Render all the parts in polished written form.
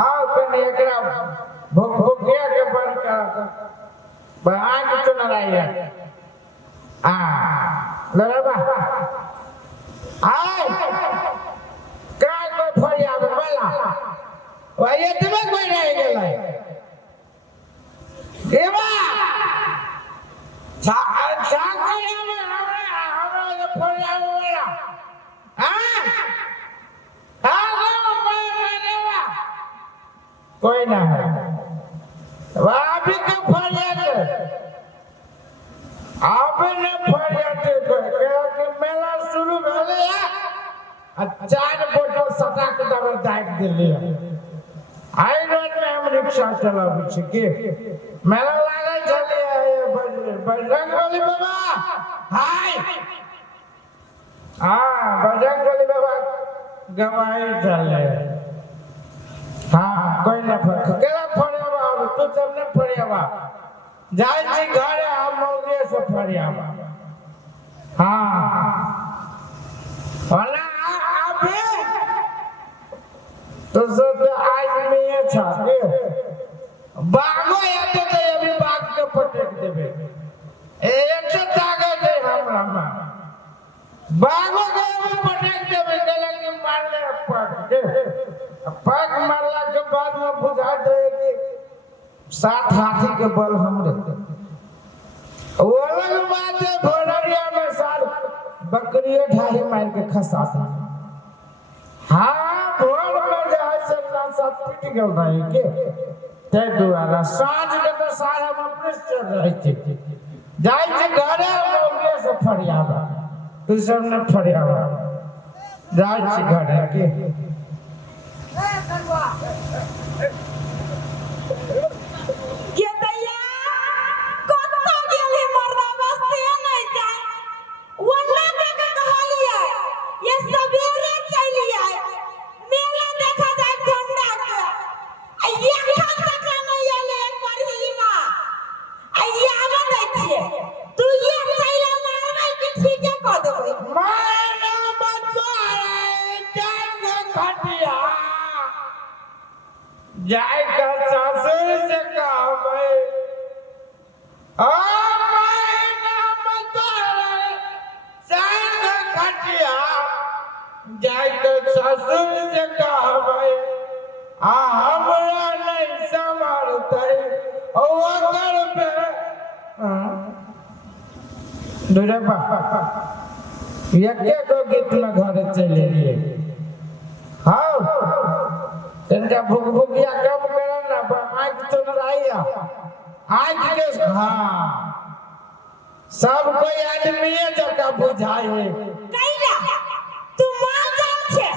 आओ कने एकरा भुकिया के बंद कर आँख तो न रही है लड़बा आए काय को फरिया बोला वही तुम्हें कोई रह गेलै देवा छा कोई हमरा फरिया बोला कोई ना है अभी के फरियाद अभी ने फरियाद के मेला शुरू भेले आ 4 बोतल सटा के दबर दाइक दिले आई रोड में हम रिक्शा चलाबै छी के मेला लागल चले बजरंगबली बाबा हाय बजरंगबली बाबा गवाही चले कोई ना केला फरियाबा तू सब ने फरियाबा जाय छी घरे हम मौगे से फरियाबा वाला अबे तो सब आज में ये था के बागो आते तो अभी बाग के पटक देबे एक से ताकत है हमरा बागो के अभी पटक देबे केला के मारले पग मारला के बाद में बुझा दे कि 7 हाथी के बल हमरे वो अलग बात है भोररिया में साल बकरियों ढाई मार के खसा था भोर में जहाँ से 7 पीट गल रही के ते दुआरा साँझ के तो सारा में पृष्ठ रही थी जाय छे घरे मौगे से फरियाबा तू सब ने फरियाबा जाय छे घरे के जाय का ससुर से कहबै ओ मैना मतरे संग खटिया जाय का ससुर से कहबै हमरा नहीं समरतै ओ ओकर पे दुरे बा एके गो गीत में घर चले लिए इनका भुकभुकिया कम करो ना आँख तो न रहिया आँख के सब कोई आदमी है जका बुझाए है कैला तू मान जान छे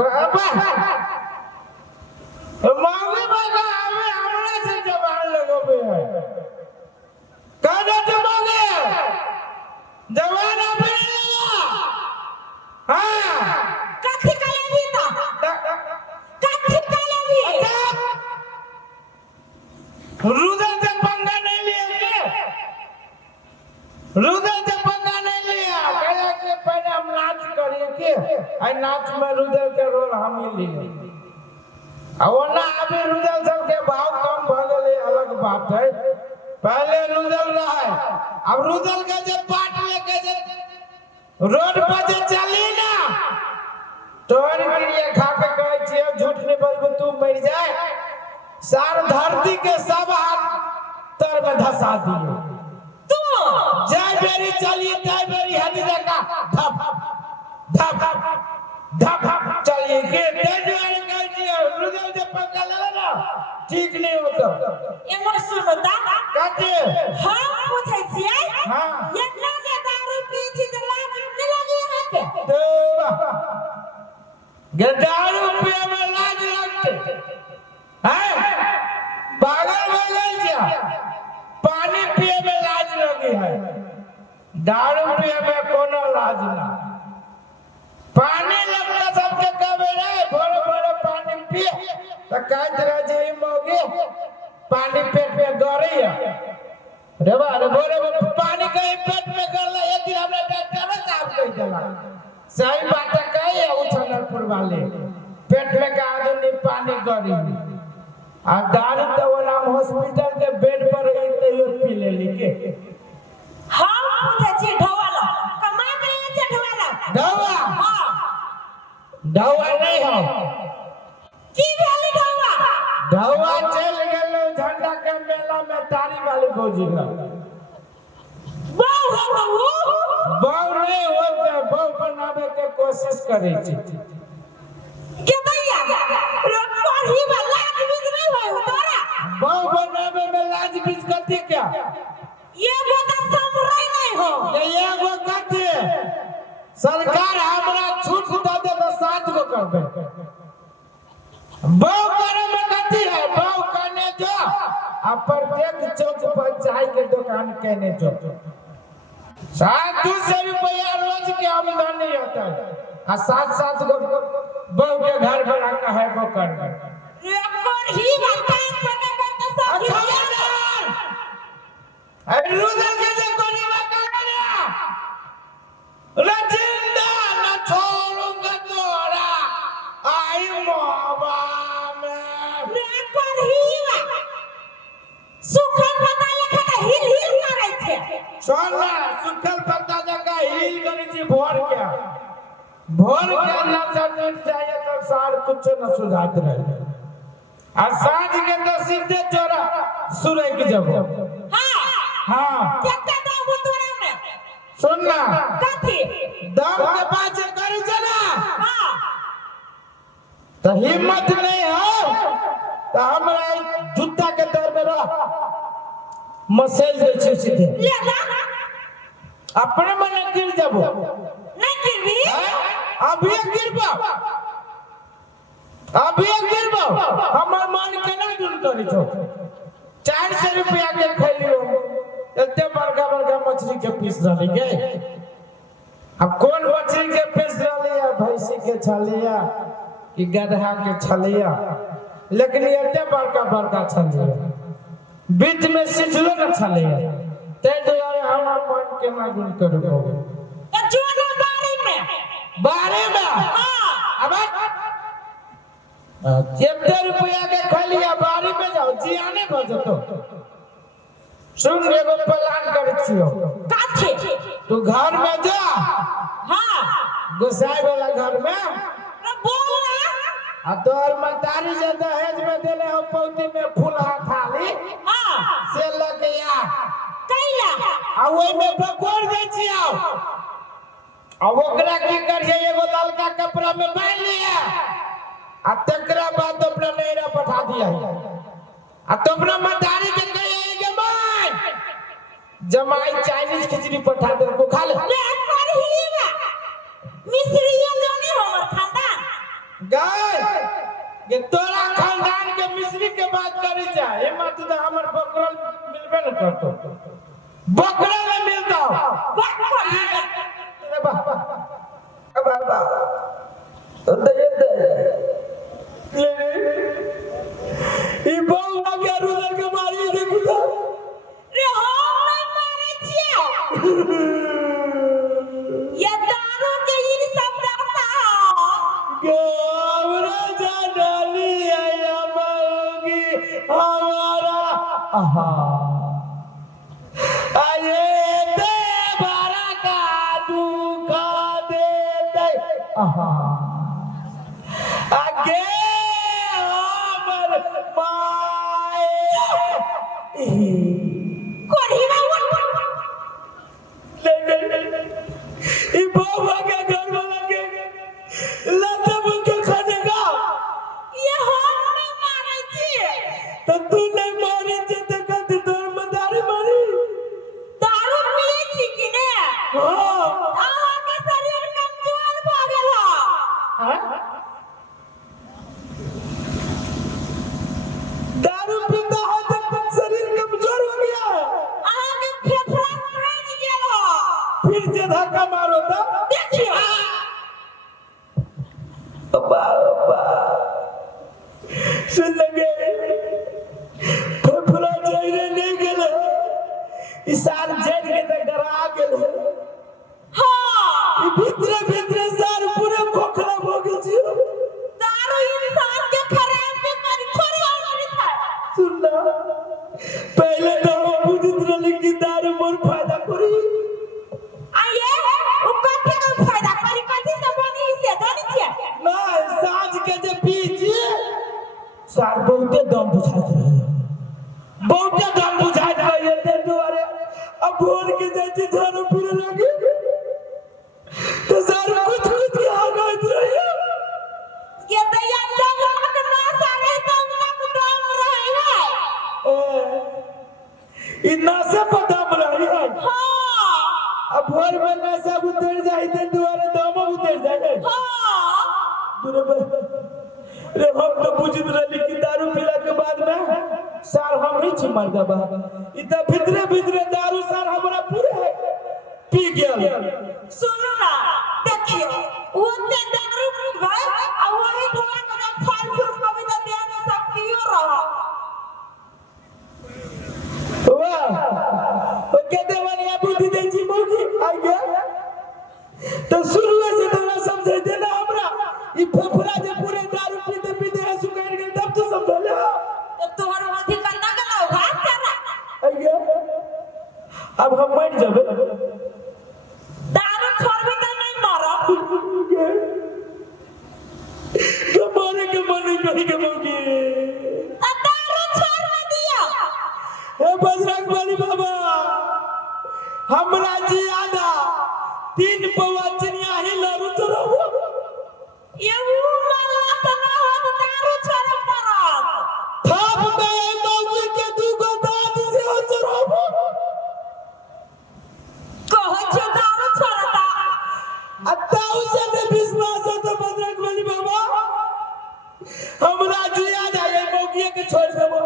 बाबा मांगे बाबा हमें हमरा से जवान लगोबे है काना जमाने जवान अभी कथि कलेबी ता रुदल से पंगा नहीं लिया के रुदल से पंगा नहीं लिया कहला के पहले हम नाच करिए के आई नाच में रुदल के रोल हम ही लिए ना अभी रुदल सब के भाव कम भ गए अलग बात है पहले रुदल रहा अब रुदल के जे पाट लेके जे रोड पर जे चली ना तोहर क्रिया खा के कहै छियै झूठ नहीं बोलबो तू मर जाए सार धरती के सब हाथ तर में धसा दियो तू जय बेरी चलिए तय बेरी हदी का धप धप धप चलिए के तेजवान कह दियो रुदल जे पकड़ ले ना ठीक नहीं होतो एमर सुनता कहते हम पूछै छियै इतना के दारू पी छी त लाज नहीं लगी है के दारू पिए में लाज लगते हैं पागल हो गए क्या पानी पिए में लाज लगी है दारू पिए में कोनो लाज ना पानी लगता सबके कबे रे भोरे भोरे पानी पिए तो कहत रह जे मौगे पानी पेट में गड़ी है रे भोरे भोरे पानी कहीं पेट में गड़ला एक दिन हमरा डॉक्टर साहब कह देला सही बात कही उछनपुर वाले पेट में का आदमी पानी करी आ दारू तो वो नाम हॉस्पिटल के बेड पर रही तो यो पी ले ली के हम पूछे छी ढवाला कमा के ले छे ढवाला ढवा हां ढवा नहीं हो की भेली ढवा ढवा चल गेलो झंडा के मेला में तारी वाली भौजी ला बहु हो तो वो बहु नहीं होते बहु बनावे के कोशिश करे छी के दैया रोकन ही वाला बीच में होय तोरा बहु बनावे में लाज बीज करती क्या ये वो तो समुराई नहीं हो ये वो करती सरकार हमरा छूट दे दे तो 7 गो करबे बहु करे में करती है बहु करने जो आ प्रत्येक चौक पर चाय के दुकान कहने जो 700 रुपया रोज के आमदनी होता है आ 7 गो बहु के घर बना का है वो कर रोकन ही वाला तो सब अरे रुदल के जे कोनी में करना रजिंदा न छोड़ूंगा तोरा आई मोहबा में रोकन ही वाला सुखल पता लेखा हिल हिल करे छे सोना सुखल पत्ता जगह हिल करी छी भोर के ना चट जाए तो सार कुछ न सुझात रहे आ साँझ के तो सीधे चोरा सुरई की जब हां केते दाम तोरा में सुनना कथी दम के पाछे करी चला हां तो हिम्मत नहीं हो तो हमरा जूता के दर में रह मसेल दे छी सीधे ले ना अपने मन गिर जाबो नहीं गिरबी अभी गिरबो हमर मन केना जुन करी छो 400 रुपया के खैलियो एते बड़का मछली के पीस रहली गे अब कौन मछली के पीस रहली है भैंसी के छलिया कि गधा के छलिया लेकिन एते बड़का छलिया बीच में सिझलो न छलिया ते दुआरे हमर मन केना जुन करबो तो जोना बारी में हां अब केते रुपया के खलिया बारी में जाओ जियाने भजतो सुन एगो प्लान कर छियो काछे तू घर में जा हां गोसाई वाला घर में बोल ना आ तोर मतारी जे दहेज में देले हो पौती में फूलहा थाली हां से लगे आ कैला आ ओइ में बकोर दे छियो आ ओकरा की करिए एगो ललका कपड़ा में बांध लिया आ तकरा बाद अपना नैरा पठा दिया आ तो अपना मतारी के कहिए के मां जमाई चाइनीज खिचड़ी पठा दे को खा ले पर ही ना मिस्रिया जाने हमर खानदान गाय ये तोरा खानदान के मिस्री के बात करी जा ए मत तो हमर बकरल मिलबे न करतो बकरा में मिलता अरे बाबा दे ले ई बहु आ गया रुदल के मारी देखू तो रे हम नहीं मारे छिए ये दारू के इन सब रखता गौरा जानली आया मौगी हमारा आहा अरे दे बारा का दुख देते आहा आगे हमर माए कोढ़ी में ई बाबा के घर वाला के लतब के खानेगा ये हम नहीं मारे छिए तो तू नहीं मारी जे त कद तोर मदारी मारी दारू पिए छी कि ने हां अहाँ के शरीर कमजोर भ गेल ह दारू पीता है तो शरीर कमजोर हो गया अहाँ के फेफड़ा फट गेल ह फिर से धक्का मारो तो देखियो बाबा सुन लगे फेफड़ा जइरे नहीं गेल इस साल जेल के त गरा गेल हां ई भीतर भोर में ना सब उतर जाए थे दुआरे दम उतर जाए हाँ रे हम तो बुझित रहली कि दारू पीला के बाद में सार हम ही छी मर गबा इतना भीतरे भीतरे दारू सार हमरा पूरे पी गेल सुनो ना देखियो वो ते दारू पी गए और वही धोए का फल फूल कभी तो देह में शक्तियो रहा वाह ओ कहते वाली बुद्धि दे छी मोगी आ गया तो शुरू से तोरा समझे दे ना हमरा ई फफरा जे पूरे दारू पीते पीते हंसू कर गेल तब तो समझ ले तो तोहर बुद्धि करना गला भाग चला आ गया अब हम मर जाबे दारू छोड़बे तो नहीं मरब के मारे के मन करी के मोगी दारू छोड़ मत दिया हे बजरंग बली बाबा हमरा जी आदा 3 पवा चिनिया ही लरू चलाओ ये वो मल्ला सना हो तो दारू छोड़ मरब थाप में मौके के दू गो दाद से हो चलाओ कहो छो दारू छोड़ता अत्ताऊ से ने विश्वास है तो बजरंग बली बाबा हमरा जी आदा ये मौके के छोड़ देबो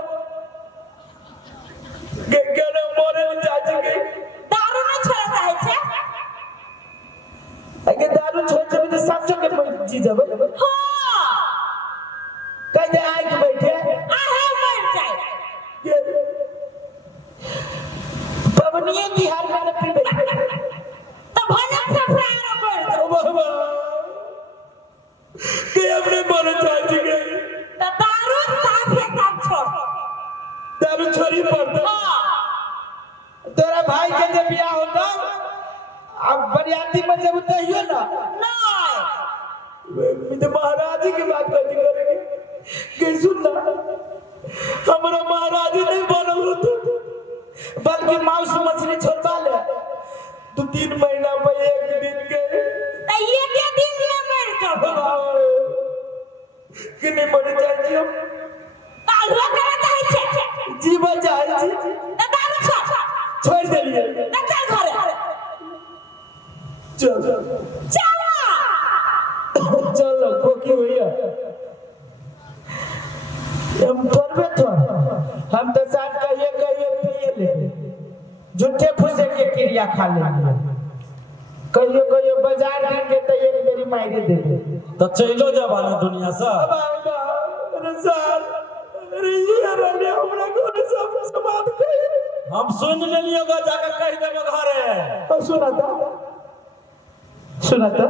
गेगेरे मोरे में चाची के दारू न छोड़ता है छे अगे दारू छोड़ देबे तो साचो के जी जब हां कह दे आइ के बैठे आहे मर जाए पवनिए बिहार में न पीबे तो भले फफड़ा कर दो ओ बाबा के हमने मर चाची के तो दारू साफ है साफ छोड़ दारू छोड़ी पड़ता हां तोरा भाई के जब बियाह होता अब बरियाती में जब उतरियो ना नहीं मैं तो महाराज जी की बात करती करेंगे कि सुनना हमारा महाराज ही नहीं बनल होतो बल्कि मांस मछली छोड़वा ले 2-3 महीना में एक दिन के तो ये क्या दिन में मर जाओ कि नहीं मर जाए हम दारू करता है छे जीवन चाहे छी तो दारू छोड़ देलिए तो चल घरे चल चलो चलो कोकी भैया हम थोड़बे थोड़ हम तो साथ कहिए पिए ले झूठे फूसे के क्रिया खा ले कहियो बाजार दिन के तो एक मेरी मायने दे दे तो चलो जा वाला दुनिया से अरे सर अरे ये रे हमरा घर सब समाप्त कर हम सुन लेलियोगा जाकर कह देबो घरे सुना था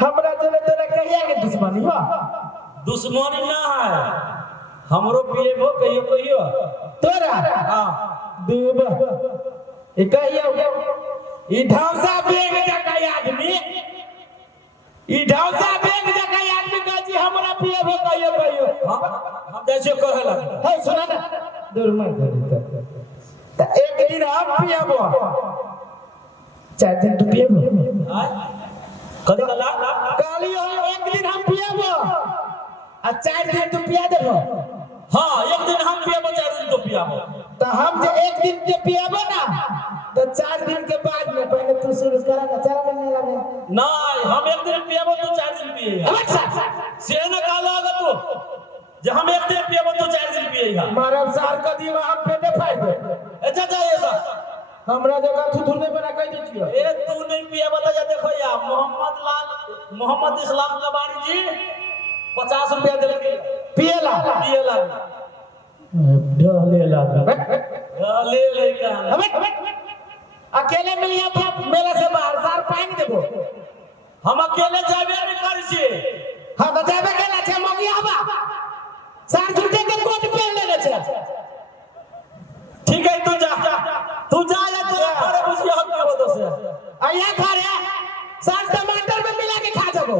हमरा तोरे कहिया के दुश्मनी हो दुश्मनी ना है हमरो पिए भो कहियो कहियो तोरा हां दूब ई कहियो ई ढौसा बेग जका आदमी ई ढौसा बेग जका आदमी कहजी हमरा पिए भो कहियो हम जैसे कहे लगे हे सुना ना दूर मत कर त एक दिन हम पिएबो 4 दिन तू पिएबो कदी कला काली हो एक दिन हम पिएबो आ 4 दिन तू पिया देबो हां एक दिन हम पिएबो 4 दिन तो पियाबो तो हम जे एक दिन के पिएबो ना तो 4 दिन के बाद में पहले तू शुरू करा ना चला करने लगे नहीं हम एक दिन पिएबो तो 4 दिन पिएगा से न काला आगा तू जे हम एक दिन पिएबो तो 4 दिन पिएगा मारब सार कदी हम पेटे फाड़ दे अच्छा जा ऐसा हमरा जगह थुथुर नहीं बना कह दीजिए ए तू नहीं पिएबो तो जा देखो या मोहम्मद इस्लाम कबाड़ी जी 50 रुपया देलके पिएला पिएला ढलेला ले ले का अकेले मिलिया मेला से बाहर सार पानी देबो हम अकेले जाबे नहीं करै छी हां तो जाबे केला छे मगिया बा सार झूठे के कोट पहन लेले छे ठीक है तू जा या तोरा घरे बुझिया हम के होतो से आया घरे सार टमाटर में मिला के खा जाबो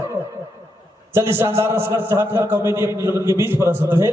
चलिए शानदार रसगर चहटगर कॉमेडी अपनी लोगन के बीच प्रस्तुत है